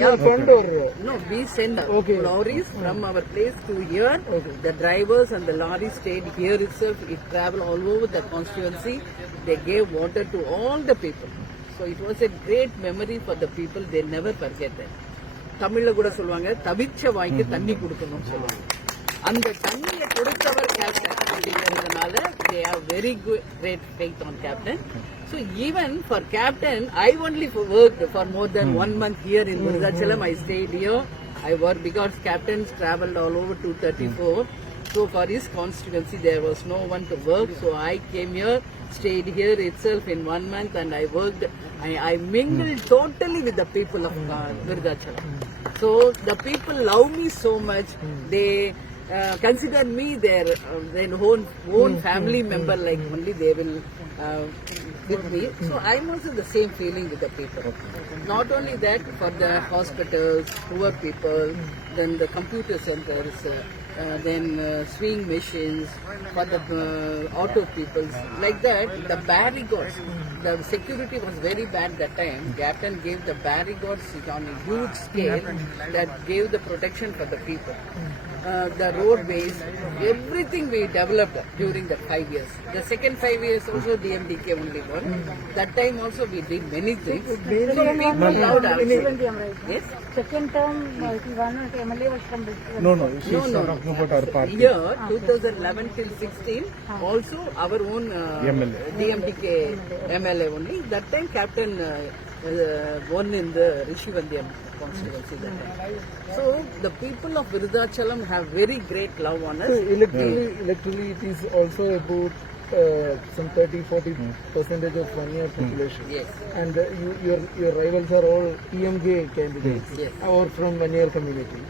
personal fund or? No, we send lorries from our place to here. Okay. The drivers and the lorry stayed here itself. It traveled all over the constituency. They gave water to all the people. So it was a great memory for the people. They never forget that. தமிழ்ல கூட சொல்லுவாங்க தவிச்ச வாய்க்கு தண்ணி கொடுக்கணும்னு சொல்லுவாங்க. அந்த தண்ணியை கொடுத்தவர் கேப்டன் அப்படிங்கிறதுனால they have very great faith on captain. So even for captain, I only worked for more than 1 month here in Virudhachalam. I stayed here. I worked because captains traveled all over 234. So for his constituency, there was no one to work. So I came here, stayed here itself in 1 month, and I worked. I mingled totally with the people of Virudhachalam. So the people love me so much. They consider me their own family member, like only they will with me. So I'm also the same feeling with the people. Not only that, for the hospitals, poor people, then the computer centers, then swing machines, for the auto people, like that, the barricades. The security was very bad that time. Captain gave the barricades on a huge scale that gave the protection for the people. The roadways, everything we developed during the 5 years. The second 5 years also DMDK only won. That time also we did many things. So people loved us. Yes? Second term, he won as MLA was from No, she's talking about our party. Year 2011 till 16, also our own DMDK MLA only. That time Captain won in the Rishivandiam constituency that time. So the people of Virudhachalam have very great love on us. So electorally, it is also about some 30-40% of 1 year population. Yes. And your rivals are all PMK candidates Yes. or from 1 year community.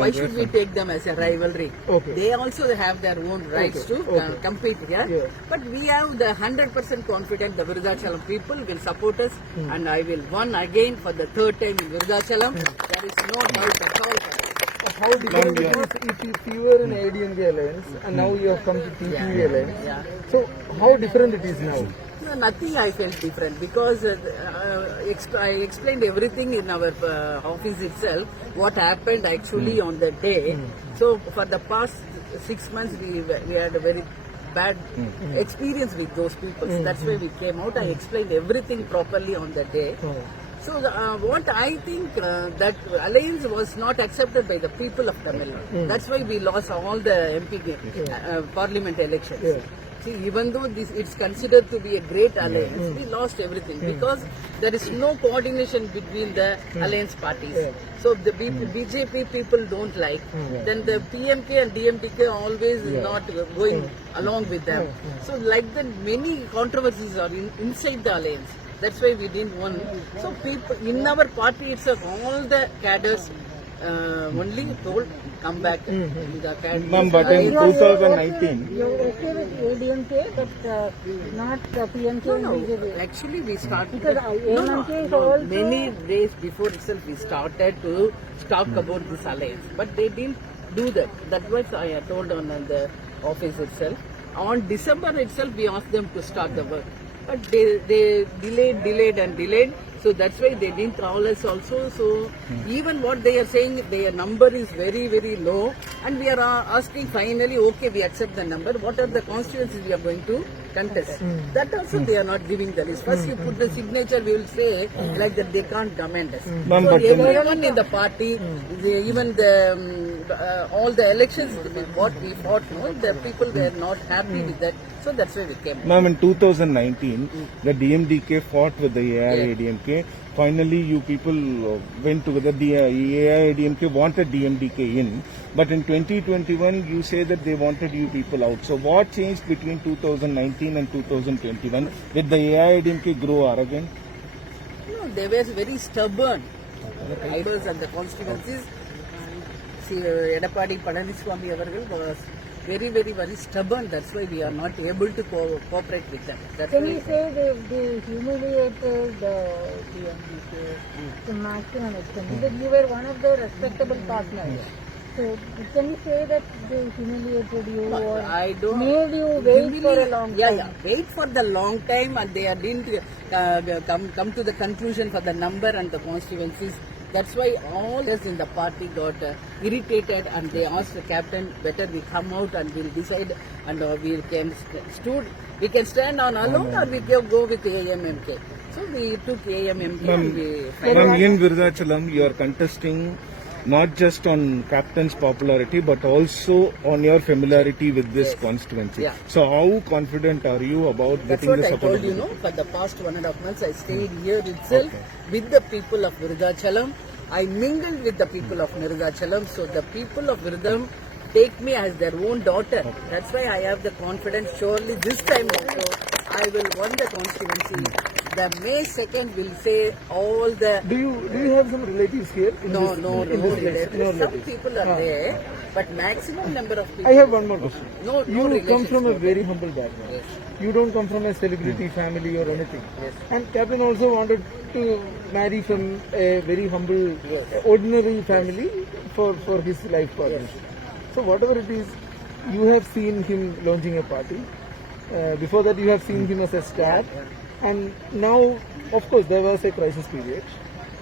Why should we take them as a rivalry? Okay. They also have their own rights to compete here. Yeah. But we have the 100% confidence the Virudhachalam people will support us, and I will win again for the third time in Virudhachalam. There is no doubt at all. How different it is if you were in ADMK alliance and now you have come to TPV alliance. Yeah. So how different it is now? No, nothing I felt different because I explained everything in our office itself, what happened actually on the day. So for the past 6 months we had a very bad experience with those people. That's why we came out. I explained everything properly on the day. So what I think that alliance was not accepted by the people of Tamil Nadu. That's why we lost all the MP parliament elections. See, even though it's considered to be a great alliance, we lost everything because there is no coordination between the alliance parties. So the BJP people don't like. Then the PMK and DMDK always not going along with them. So like that, many controversies are inside the alliance. That's why we didn't win. So people in our party itself, all the cadres only told come back. Ma'am, but in 2019, you're okay with ADMK, but not PMK and BJP. Actually, we started. Because AMK is also... Many days before itself, we started to talk about this alliance, but they didn't do that. That was I told on the office itself. On December itself, we asked them to start the work, but they delayed. So that's why they didn't call us also. So even what they are saying, their number is very, very low. And we are asking finally, okay, we accept the number. What are the constituencies we are going to contest? That also they are not giving the list. First you put the signature, we will say like that they can't commend us. So everyone in the party, even the all the elections, what we fought, the people were not happy with that. So that's why we came. Ma'am, in 2019, the DMDK fought with the AIADMK. Finally, you people went together. The AIADMK wanted DMDK in. But in 2021, you say that they wanted you people out. So what changed between 2019 and 2021? Did the AIADMK grow arrogant? No, they were very stubborn. The tribals and the constituencies. See, Edapadi Palaniswamy avargal was very, very, very stubborn. That's why we are not able to cooperate with them. That's Can why you say they humiliated the DMDK to maximum extent? Because you were one of the respectable partners. So can you say that they humiliated you or I don't made you wait for a long time? Yeah, wait for the long time, and they didn't come to the conclusion for the number and the constituencies. That's why all us in the party got irritated and they asked the captain, better we come out and we'll decide and we can stand on alone or we can go with AMMK. So we took AMMK and we Ma'am, in Virudhachalam, you are contesting not just on captain's popularity but also on your familiarity with this constituency. Yeah. So how confident are you about That's getting what the I support? told you, no? For the past 1.5 months, I stayed here itself with the people of Virudhachalam. I mingled with the people of Virudhachalam. So the people of Virudhachalam take me as their own daughter. That's why I have the confidence. Surely this time also, I will win the constituency. The May 2nd will say all the... Do you have some relatives here? No relatives. relatives. Some people are there, but maximum number of people... I have one more question. No You come relations. from a very humble background. Yes. You don't come from a celebrity family or anything. Yes. And Captain also wanted to marry from a very humble, ordinary family for his life partner. So whatever it is, you have seen him launching a party. Before that, you have seen him as a star. And now, of course, there was a crisis period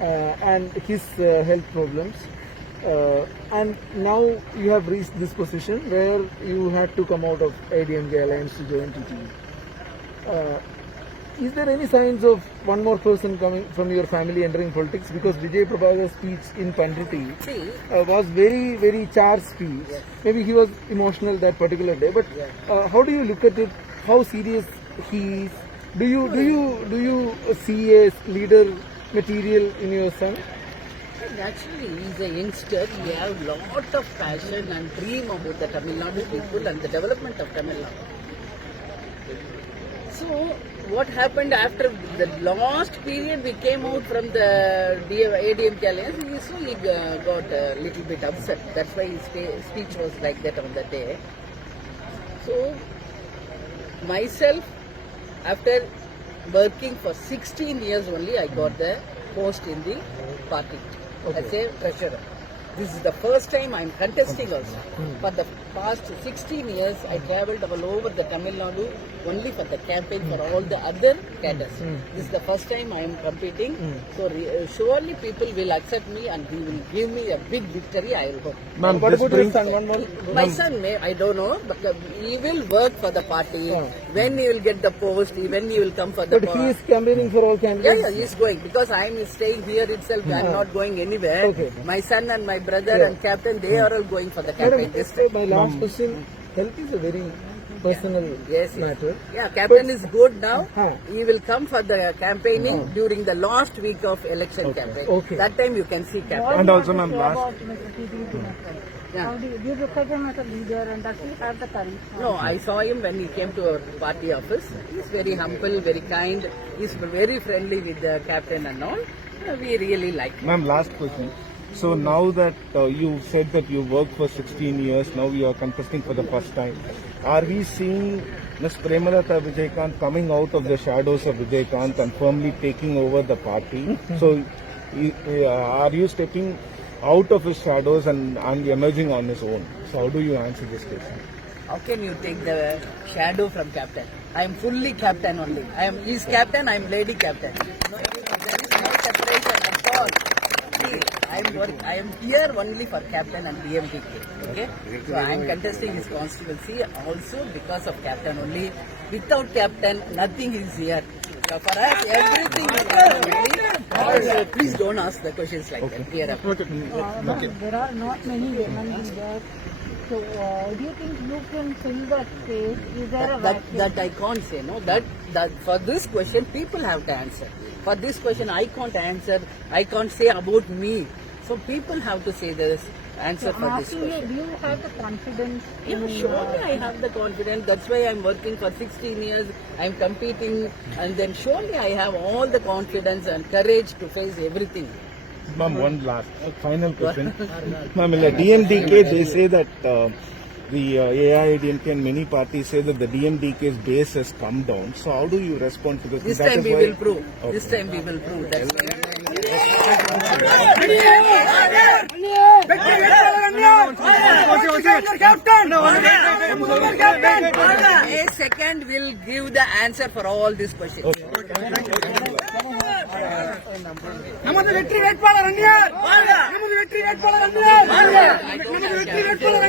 and his health problems. And now you have reached this position where you had to come out of ADMK alliance to join TTE. Is there any signs of one more person coming from your family entering politics? Because Vijay Prabhakar's speech in Pandriti See, was very, very charged speech. Maybe he was emotional that particular day. But how do you look at it? How serious he is? Do you see a leader material in your son? actually, he's a youngster. He has lot of passion and dream about the Tamil Nadu people and the development of Tamil Nadu. So, what happened after the last period we came out from the ADMK alliance, so he got a little bit upset. That's why his speech was like that on that day. So, myself, after working for 16 years only, I got the post in the party as a treasurer. This is the first time I am contesting also. For the past 16 years, I travelled all over the Tamil Nadu only for the campaign for all the other cadres. This is the first time I am competing. So surely people will accept me and he will give me a big victory, I will hope. Ma'am, What this about your brings- son? One more. My son, I don't know, but he will work for the party. When he will get the post, when he will come for the But he is campaigning for all candidates. Yeah, he's going because I am staying here itself. I am not going anywhere. Okay. My son and my brother and captain, they are all going for the campaign this time. My last question, health is a very personal Yes. matter. Yeah, captain is good now. Huh. He will come for the campaigning during the last week of election campaign. Okay. That time you can see captain. What And do you also, want to ma'am, say last- about Mr. T.T. Dinakar? Yeah. How do you look at him as a leader and does he have the courage? No, I saw him when he came to our party office. He's very humble, very kind. He's very friendly with the captain and all. We really like him. Ma'am, last question. So now that you said that you worked for 16 years, now you are contesting for the first time. Are we seeing Ms. Premalata Vijaykanth coming out of the shadows of Vijaykanth and firmly taking over the party? So are you stepping out of his shadows and emerging on his own? So how do you answer this question? How can you take the shadow from captain? I am fully captain only. He's captain, I am lady captain. No, there is no separation at all. See, I am here only for captain and DMDK. Okay? So I am contesting his constituency also because of captain only. Without captain, nothing is here. So for us, everything is captain only. So please don't ask the questions like that. Here up. There are not many women leaders. So do you think you can fill that space? Is there a vacuum? That I can't say, no. That for this question, people have to answer. For this question, I can't answer. I can't say about me. So people have to say this answer for this Asking you, question. do you have the confidence? Yeah, surely I have the confidence. That's why I'm working for 16 years. I'm competing, and then surely I have all the confidence and courage to face everything. Ma'am, one last, final question. Ma'am, in the DMDK, they say that the AIADMK and many parties say that the DMDK's base has come down. So how do you respond to this? This That time is we why- will prove. Okay. This time we will prove. That's A second will give the answer for all these questions. நமது வெற்றி வேட்பாளர் அந்நியார் நமது வெற்றி வேட்பாளர் அந்நியார் நமது வெற்றி வேட்பாளர்